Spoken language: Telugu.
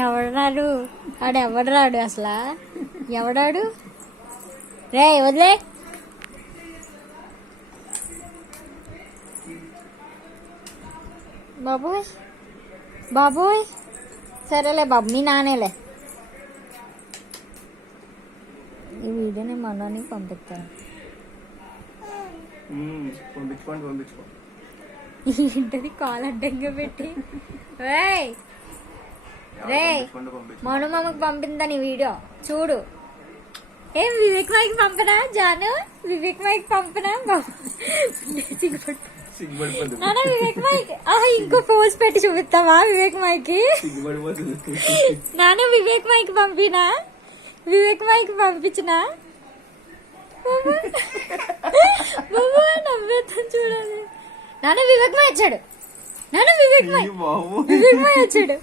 ఎవడాడు ఆడు ఎవడరాడు అసలు ఎవడాడు రే వదిలే బాబోయ్ బాబోయ్ సరేలే బాబు మీ నానేలే ఈ వీడియో నేను మనోనికి పంపిస్తాను ఏంటది కాల్ అడ్డంగా పెట్టి రే మను మామకు పంపిందని ఈ వీడియో చూడు ఏం వివేక్ మైకి పంపనా జాను వివేక్ మైకి పంపనా నాన్న వివేక్ మైక్ ఇంకో పోస్ట్ పెట్టి చూపిస్తావా వివేక్ మైకి నాన్న వివేక్ మైకి పంపినా వివేక్ మైకి పంపించినా బాబా నవ్వేస్తాను చూడాలి నాన్న వివేక్ మై వచ్చాడు నాన్న వివేక్ మై వచ్చాడు